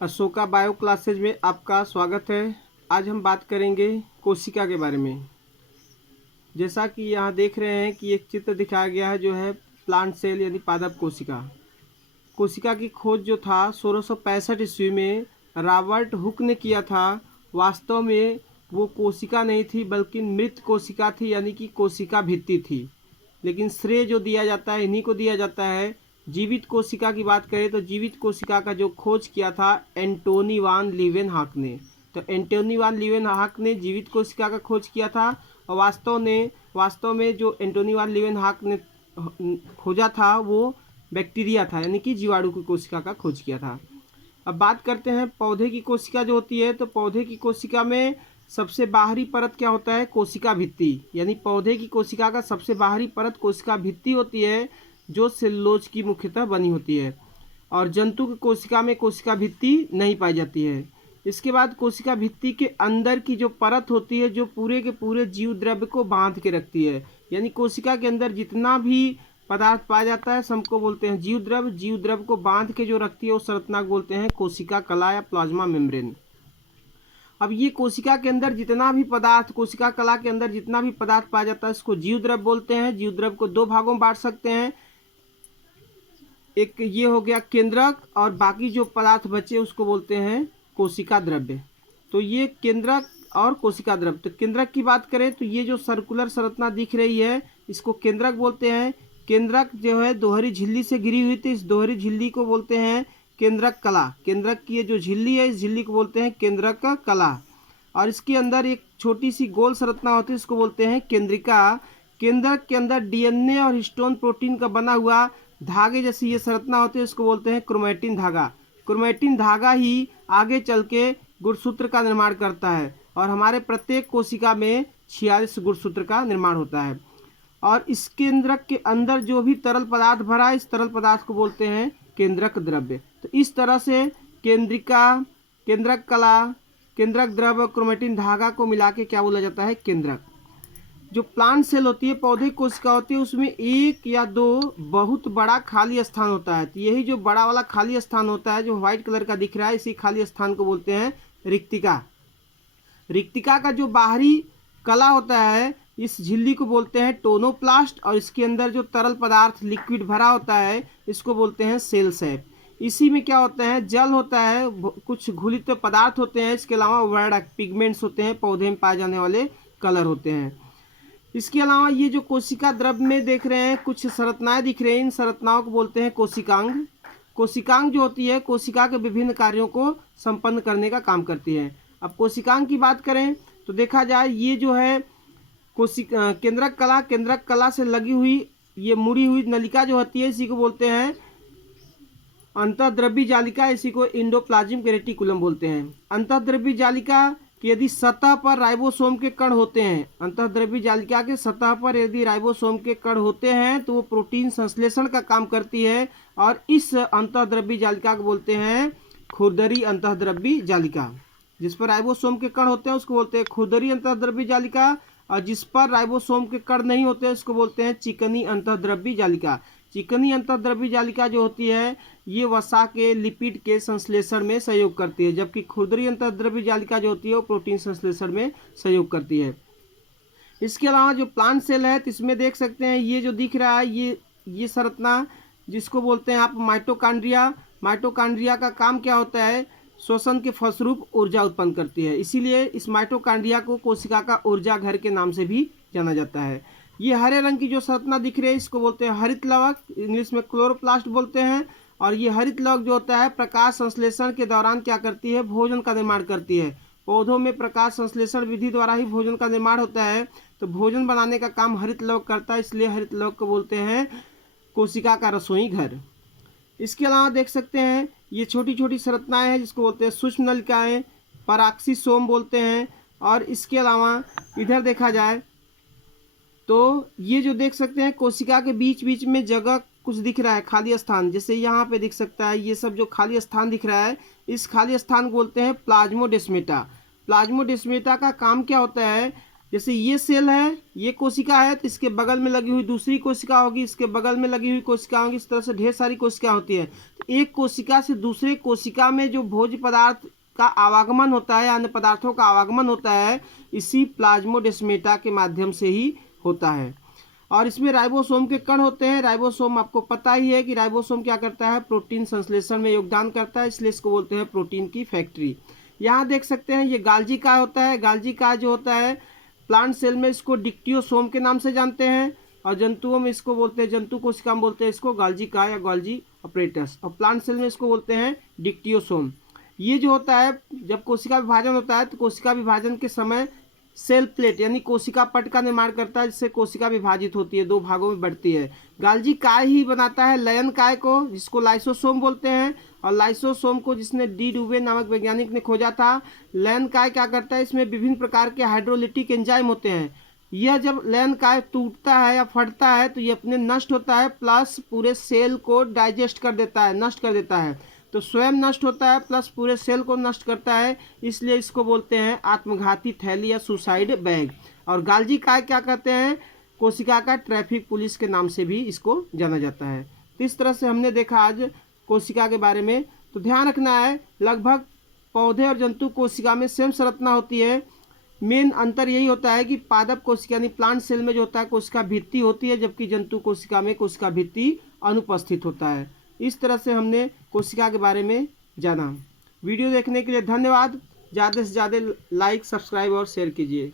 Ashoka bio classes में आपका स्वागत है। आज हम बात करेंगे कोशिका के बारे में। जैसा कि यहाँ देख रहे हैं कि एक चित्र दिखाया गया है जो है प्लांट सेल यानी पादप कोशिका। कोशिका की खोज जो था 1665 ईस्वी में रॉबर्ट हुक ने किया था। वास्तव में वो कोशिका नहीं थी बल्कि मृत कोशिका थी, यानी कि कोशिका भित्ति थी। लेकिन श्रेय जो दिया जाता है इन्हीं को दिया जाता है। जीवित कोशिका की बात करें तो जीवित कोशिका का जो खोज किया था एंटोनी वान लीवेनहॉक ने। तो एंटोनी वान लीवेनहॉक ने जीवित कोशिका का खोज किया था और वास्तव में जो एंटोनी वान लीवेनहॉक ने खोजा था वो बैक्टीरिया था, यानी कि जीवाणु की कोशिका का खोज किया था। अब बात करते हैं पौधे की कोशिका जो होती है। तो पौधे की कोशिका में सबसे बाहरी परत क्या होता है? कोशिका भित्ति। यानी पौधे की कोशिका का सबसे बाहरी परत कोशिका भित्ति होती है जो सेलुलोज की मुख्यतः बनी होती है। और जंतु की कोशिका में कोशिका भित्ति नहीं पाई जाती है। इसके बाद कोशिका भित्ति के अंदर की जो परत होती है जो पूरे के पूरे जीव द्रव्य को बांध के रखती है। यानी कोशिका के अंदर जितना भी पदार्थ पाया जाता है सबको बोलते हैं जीव द्रव्य। जीव द्रव्य को बांध के जो रखती है उस संरचना को बोलते हैं कोशिका कला या प्लाज्मा मेम्ब्रेन। अब ये कोशिका के अंदर जितना भी पदार्थ, कोशिका कला के अंदर जितना भी पदार्थ पाया जाता है उसको जीव द्रव्य बोलते हैं। जीव द्रव्य को दो भागों में बांट सकते हैं। एक ये हो गया केंद्रक और बाकी जो पदार्थ बचे उसको बोलते हैं कोशिका द्रव्य। तो ये केंद्रक और कोशिका द्रव्य। तो केंद्रक की बात करें तो ये जो सर्कुलर संरचना दिख रही है इसको केंद्रक बोलते हैं। केंद्रक जो है दोहरी झिल्ली से घिरी हुई थी, इस दोहरी झिल्ली को बोलते हैं केंद्रक कला। केंद्रक की ये जो झिल्ली है इस झिल्ली को बोलते हैं केंद्रक कला। और इसके अंदर एक छोटी सी गोल संरचना होती है इसको बोलते हैं केंद्रिका। केंद्रक के अंदर डीएनए और हिस्टोन प्रोटीन का बना हुआ धागे जैसी ये संरचना होती है इसको बोलते हैं क्रोमैटिन धागा। क्रोमैटिन धागा ही आगे चल के गुणसूत्र का निर्माण करता है और हमारे प्रत्येक कोशिका में 46 गुणसूत्र का निर्माण होता है। और इस केंद्रक के अंदर जो भी तरल पदार्थ भरा है इस तरल पदार्थ को बोलते हैं केंद्रक द्रव्य। तो इस तरह से केंद्रिका, केंद्रक कला, केंद्रक द्रव्य, क्रोमैटिन धागा को मिला के क्या बोला जाता है? केंद्रक। जो प्लांट सेल होती है, पौधे की कोशिका होती है, उसमें एक या दो बहुत बड़ा खाली स्थान होता है। तो यही जो बड़ा वाला खाली स्थान होता है जो व्हाइट कलर का दिख रहा है इसी खाली स्थान को बोलते हैं रिक्तिका। रिक्तिका का जो बाहरी कला होता है इस झिल्ली को बोलते हैं टोनोप्लास्ट और इसके अंदर जो तरल पदार्थ लिक्विड भरा होता है इसको बोलते हैं सेल सैप। इसी में क्या होता है? जल होता है, कुछ घुलित पदार्थ होते हैं, इसके अलावा वर्ड पिगमेंट्स होते हैं, पौधे में पाए जाने वाले कलर होते हैं। इसके अलावा ये जो कोशिका द्रव्य में देख रहे हैं कुछ संरचनाएं दिख रही हैं, इन संरचनाओं को बोलते हैं कोशिकांग। कोशिकांग जो होती है कोशिका के विभिन्न कार्यों को संपन्न करने का काम करती है। अब कोशिकांग की बात करें तो देखा जाए ये जो है केंद्रक कला से लगी हुई ये मुड़ी हुई नलिका जो होती है इसी को बोलते हैं अंतःद्रव्यी जालिका। इसी को एंडोप्लाज्मिक रेटिकुलम बोलते हैं। अंतःद्रव्यी जालिका कि यदि सतह पर राइबोसोम के कण होते हैं, अंतःद्रव्यी जालिका के सतह पर यदि राइबोसोम के कण होते हैं तो वो प्रोटीन संश्लेषण का काम करती है और इस अंतःद्रव्यी जालिका को बोलते हैं खुरदरी अंतःद्रव्यी जालिका। जिस पर राइबोसोम के कण होते हैं उसको बोलते हैं खुरदरी अंतःद्रव्यी जालिका और जिस पर राइबोसोम के कण नहीं होते उसको बोलते हैं चिकनी अंतःद्रव्यी जालिका। चिकनी अंतःद्रव्यी जालिका जो होती है ये वसा के लिपिड के संश्लेषण में सहयोग करती है, जबकि खुरदरी अंतःद्रव्यी जालिका जो होती है वो प्रोटीन संश्लेषण में सहयोग करती है। इसके अलावा जो प्लांट सेल है तो इसमें देख सकते हैं ये जो दिख रहा है ये संरचना जिसको बोलते हैं आप माइटोकॉन्ड्रिया। माइटोकॉन्ड्रिया का काम क्या होता है? श्वसन के फलस्वरूप ऊर्जा उत्पन्न करती है, इसीलिए इस माइटोकॉन्ड्रिया को कोशिका का ऊर्जा घर के नाम से भी जाना जाता है। ये हरे रंग की जो संरचना दिख रही है इसको बोलते हैं हरित लवक, इंग्लिश में क्लोरोप्लास्ट बोलते हैं। और ये हरित लवक जो होता है प्रकाश संश्लेषण के दौरान क्या करती है? भोजन का निर्माण करती है। पौधों में प्रकाश संश्लेषण विधि द्वारा ही भोजन का निर्माण होता है, तो भोजन बनाने का काम हरित लवक करता है, इसलिए हरित लवक को बोलते हैं कोशिका का रसोई घर। इसके अलावा देख सकते हैं ये छोटी छोटी संरचनाएं हैं जिसको बोलते हैं सूक्ष्म नलिकाएं, पराक्सीसोम बोलते हैं। और इसके अलावा इधर देखा जाए तो ये जो देख सकते हैं कोशिका के बीच बीच में जगह कुछ दिख रहा है खाली स्थान, जैसे यहाँ पे दिख सकता है ये सब जो खाली स्थान दिख रहा है इस खाली स्थान को बोलते हैं प्लाज्मोडेस्मेटा। प्लाज्मोडेस्मेटा का काम क्या होता है? जैसे ये सेल है, ये कोशिका है, तो इसके बगल में लगी हुई दूसरी कोशिका होगी, इसके बगल में लगी हुई कोशिका होगी, इस तरह से ढेर सारी कोशिका होती है। तो एक कोशिका से दूसरे कोशिका में जो भोज्य पदार्थ का आवागमन होता है, अन्य पदार्थों का आवागमन होता है, इसी प्लाज्मोडेस्माटा के माध्यम से ही होता है। और इसमें राइबोसोम के कण होते हैं। राइबोसोम आपको पता ही है कि राइबोसोम क्या करता है, प्रोटीन संश्लेषण में योगदान करता है, इसलिए इसको बोलते हैं प्रोटीन की फैक्ट्री। यहाँ देख सकते हैं ये गाल्जी काय होता है। गाल्जी काय जो होता है प्लांट सेल में इसको डिक्टियोसोम के नाम से जानते हैं, और जंतुओं में इसको बोलते हैं, जंतु कोशिका में बोलते हैं इसको गाल्जी काय या गाल्जी अपरेटस, और प्लांट सेल में इसको बोलते हैं डिक्टियोसोम। ये जो होता है जब कोशिका विभाजन होता है तो कोशिका विभाजन के समय सेल प्लेट यानी कोशिका पट का निर्माण करता है, जिससे कोशिका विभाजित होती है, 2 भागों में बढ़ती है। गाल्जी काय ही बनाता है लयन काय को, जिसको लाइसोसोम बोलते हैं, और लाइसोसोम को जिसने डी डुवे नामक वैज्ञानिक ने खोजा था। लयन काय क्या करता है, इसमें विभिन्न प्रकार के हाइड्रोलिटिक एंजाइम होते हैं। यह जब लयन काय टूटता है या फटता है तो ये अपने नष्ट होता है, प्लस पूरे सेल को डाइजेस्ट कर देता है, नष्ट कर देता है। तो स्वयं नष्ट होता है प्लस पूरे सेल को नष्ट करता है, इसलिए इसको बोलते हैं आत्मघाती थैली या सुसाइड बैग। और गाल्जी काय क्या कहते हैं, कोशिका का ट्रैफिक पुलिस के नाम से भी इसको जाना जाता है। तो इस तरह से हमने देखा आज कोशिका के बारे में। तो ध्यान रखना है, लगभग पौधे और जंतु कोशिका में सेम संरचना होती है। मेन अंतर यही होता है कि पादप कोशिका यानी प्लांट सेल में जो होता है कोशिका भित्ति होती है, जबकि जंतु कोशिका में कोशिका भित्ति अनुपस्थित होता है। इस तरह से हमने कोशिका के बारे में जाना। वीडियो देखने के लिए धन्यवाद। ज़्यादा से ज़्यादा लाइक, सब्सक्राइब और शेयर कीजिए।